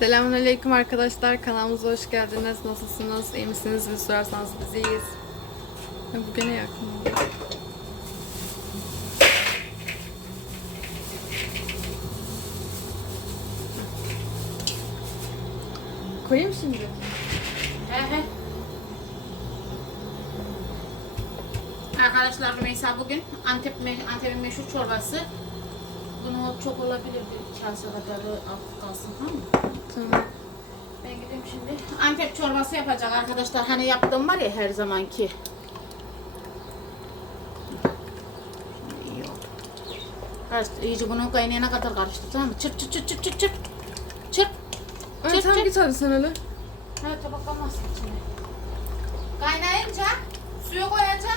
Selamünaleyküm arkadaşlar. Kanalımıza hoş geldiniz. Nasılsınız? İyi misiniz? Bir sorarsanız biz iyiyiz. Bu gene yakın. Koyayım şimdi. Arkadaşlar Rümeysa bugün Antep Antep'in meşhur çorbası. Bunu çok olabilir bir kase kadarı alt kalsın tamam mı? Tamam. Ben gideyim şimdi. Antep çorbası yapacak arkadaşlar. Hani yaptığım var ya her zamanki. Şimdi iyi oldu. Karıştı. İyice bunu kaynayana kadar karıştır tamam mı? Çırp çırp çırp çırp çırp çırp. Çırp. Tamam çek. git hadi sen öyle. Evet tabaklanmasın içine. Kaynayınca suyu koyacaksın.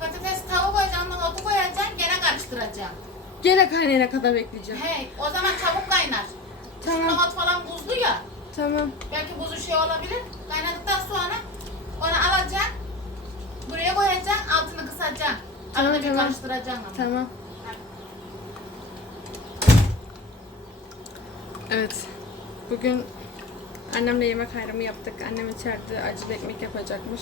Patates tavuğu koyacaksın, nohutu koyacaksın, gene karıştıracaksın. Gene kaynayana kadar bekleyeceğim. Hey, o zaman çabuk kaynar. Şimdi Tamam. nohut falan buzlu ya. Tamam. Belki buzu şey olabilir. Kaynadıktan sonra onu alacaksın. Buraya koyacaksın, altını kısacaksın. Tamam, Arada bir tamam. karıştıracaksın ama. Tamam. Evet. Bugün annemle yemek ayrımı yaptık. Annem içeride acılı ekmek yapacakmış.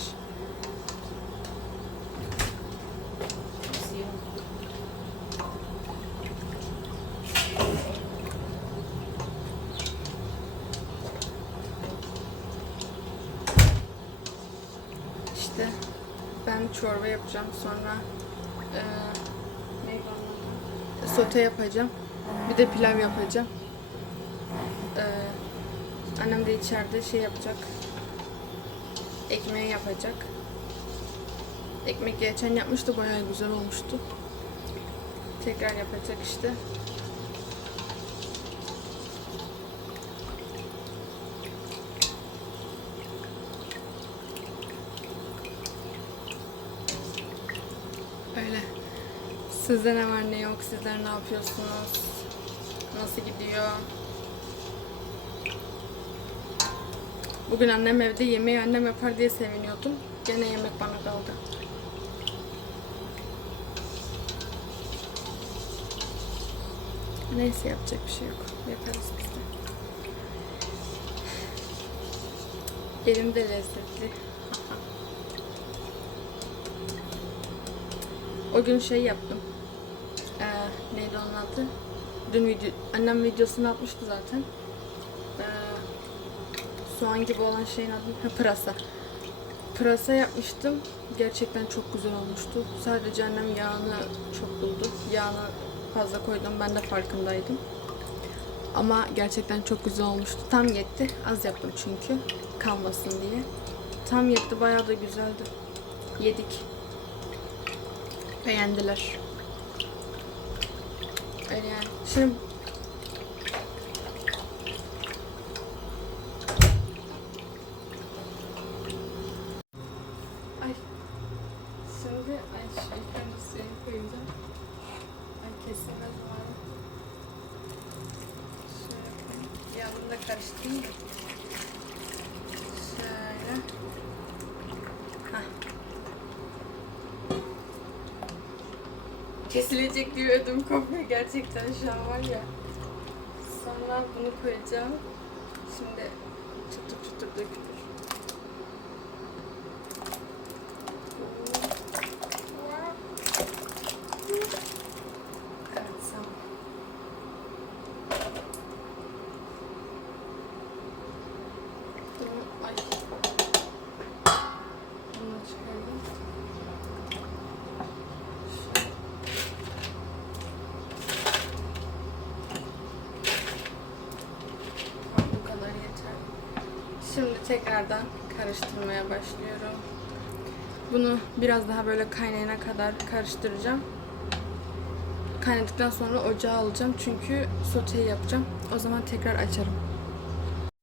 İşte ben çorba yapacağım sonra onun adı? sote yapacağım. Bir de pilav yapacağım. Eee annem de içeride şey yapacak. Ekmeği yapacak. Ekmek geçen yapmıştı bayağı güzel olmuştu. Tekrar yapacak işte. Öyle. Sizde ne var ne yok? Sizler ne yapıyorsunuz? Nasıl gidiyor? Bugün annem evde yemeği annem yapar diye seviniyordum. Gene yemek bana kaldı. Neyse yapacak bir şey yok. Yaparız biz de. Elim lezzetli. O gün şey yaptım. Neydi onun adı? Dün video, annem videosunu atmıştı zaten. Ee, soğan gibi olan şeyin adı ha, pırasa. Pırasa yapmıştım. Gerçekten çok güzel olmuştu. Sadece annem yağını çok buldu. Yağını fazla koydum. Ben de farkındaydım. Ama gerçekten çok güzel olmuştu. Tam yetti. Az yaptım çünkü. Kalmasın diye. Tam yetti. Bayağı da güzeldi. Yedik. Beğendiler. Öyle yani. Şimdi Ay. Şimdi ay şey önce suyu koyacağım. Ay kesilmez var. Şöyle koyayım. Yanında karıştırayım da. Şöyle. Hah. Kesilecek diye ödüm kopuyor gerçekten şu an var ya. Sonra bunu koyacağım. Şimdi çıtır çıtır dökülür. Evet tamam. Bunu ay. Bunu çıkardım. Şöyle. Tamam, bu kadar yeter. Şimdi tekrardan karıştırmaya başlıyorum. Bunu biraz daha böyle kaynayana kadar karıştıracağım. Kaynadıktan sonra ocağa alacağım çünkü soteyi yapacağım. O zaman tekrar açarım.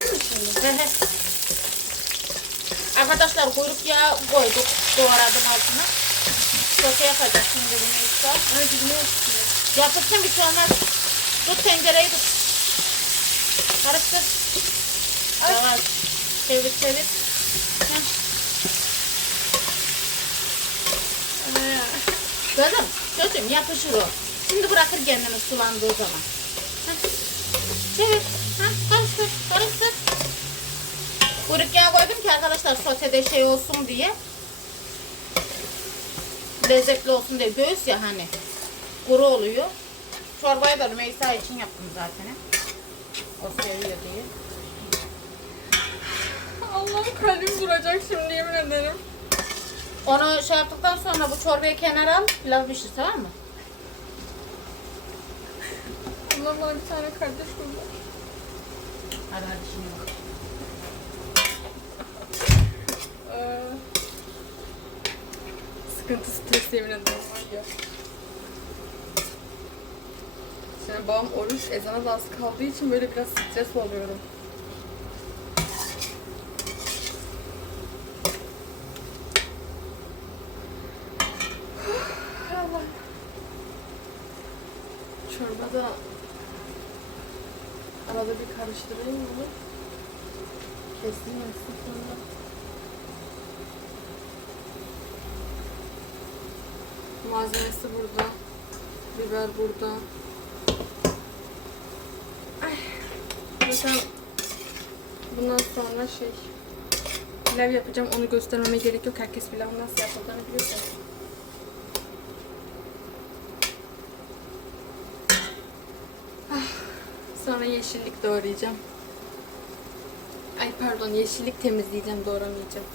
Arkadaşlar kuyruk yağı koyduk. Doğradım altına. Sote yapacak şimdi bunu. Ay dibine yapıyor. Yapırsın bir şey olmaz. Tut tencereyi tut. Karıştır. Evet. Çevir çevir. Heh. Kızım, çocuğum yapışır o. Şimdi bırakır kendini sulandığı zaman. Heh. Çevir. Ha, karıştır, karıştır. Kuyruk yağı koydum ki arkadaşlar sotede şey olsun diye. Lezzetli olsun diye. Göğüs ya hani. Kuru oluyor. Çorbayı da Rümeysa için yaptım zaten. O seviyor diye. Allah'ım kalbim duracak şimdi yemin ederim. Onu şey yaptıktan sonra bu çorbayı kenara al. Pilav pişir tamam mı? Allah bana bir tane kardeş buldu. Hadi hadi şimdi bak. Ee, sıkıntı stres yemin ederim var ya. Şimdi babam oruç ezana da az kaldığı için böyle biraz stres oluyorum. Allah. Çorba da arada bir karıştırayım bunu. Kesilmesin sonra. Malzemesi burada. Biber burada. Ay. Zaten bundan sonra şey pilav yapacağım. Onu göstermeme gerek yok. Herkes pilavın nasıl yapıldığını biliyor zaten. Ah, Sonra yeşillik doğrayacağım. Ay pardon yeşillik temizleyeceğim doğramayacağım.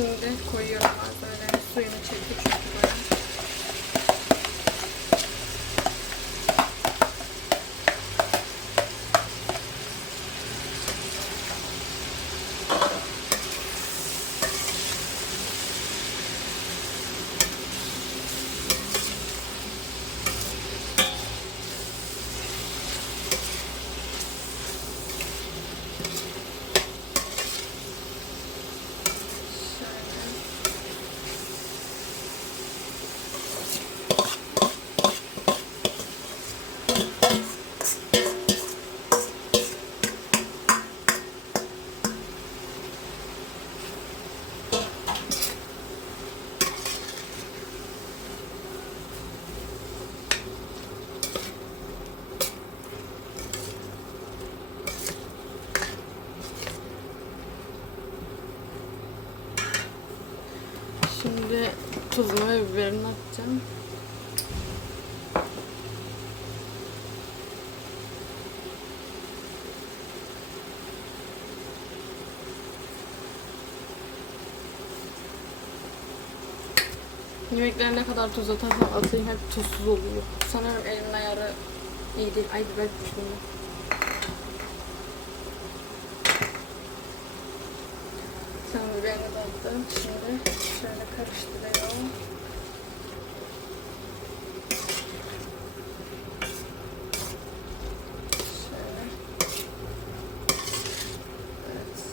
Şimdi koyuyorum malzemelerini. Suyunu bayağı. Şöyle. Şimdi tuzunu ve biberini atacağım. Yemeklere ne kadar tuz atarsam atayım hep tuzsuz oluyor. Sanırım elimin ayarı iyi değil. Ay biber düştüm. Sen biberini de attın. Şimdi şöyle karıştırıyorum. Şöyle. Evet.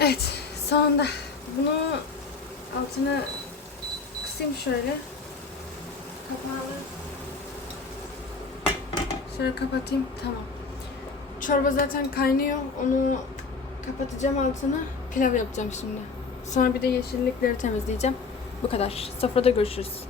Evet, sonunda bunu altını kısayım şöyle. Kapağını şöyle kapatayım. Tamam. Çorba zaten kaynıyor. Onu kapatacağım altını. Pilav yapacağım şimdi. Sonra bir de yeşillikleri temizleyeceğim. Bu kadar. Sofrada görüşürüz.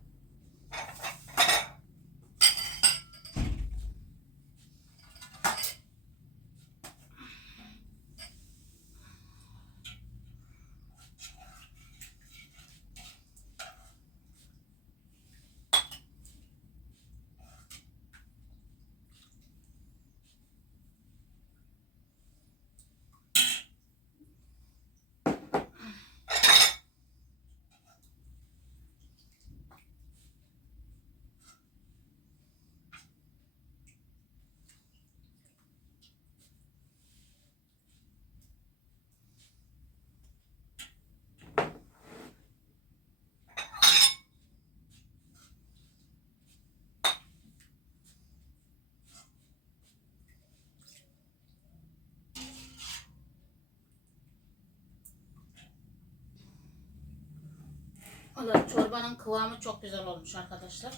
Valla çorbanın kıvamı çok güzel olmuş arkadaşlar.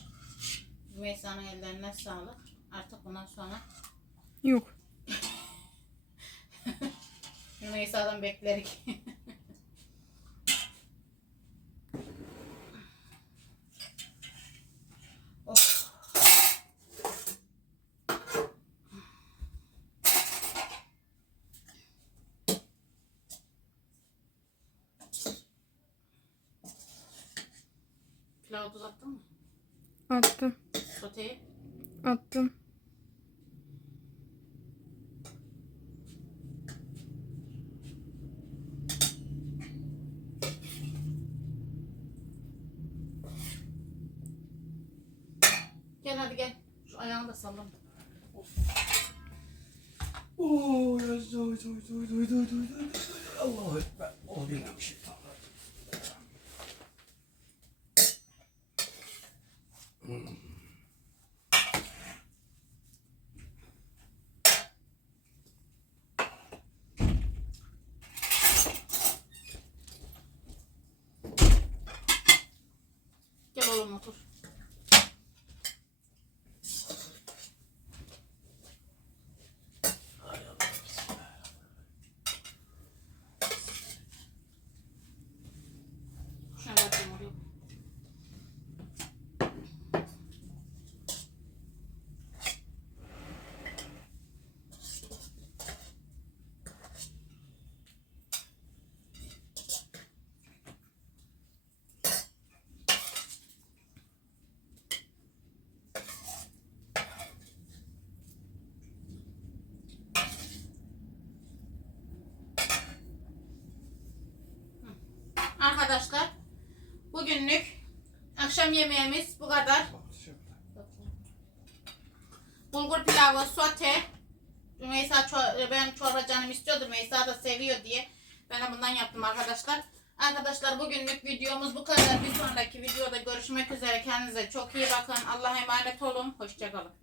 Rümeysa'nın ellerine sağlık. Artık bundan sonra Yok. Rümeysa'dan beklerik. of. Pilavı tuz attın mı? Attım. Soteyi. Attım. Gel hadi gel. Şu ayağını da sallama. Oo, ya, duy, duy, duy, duy, duy, duy, duy. Allahu Ekber. O bir şey. Gel oğlum otur. Şuna bakayım oraya. Arkadaşlar bugünlük akşam yemeğimiz bu kadar. Bulgur pilavı, sote. Rümeysa ço- ben çorba canım istiyordu. Rümeysa da seviyor diye. Ben de bundan yaptım arkadaşlar. Arkadaşlar bugünlük videomuz bu kadar. Bir sonraki videoda görüşmek üzere. Kendinize çok iyi bakın. Allah'a emanet olun. Hoşçakalın.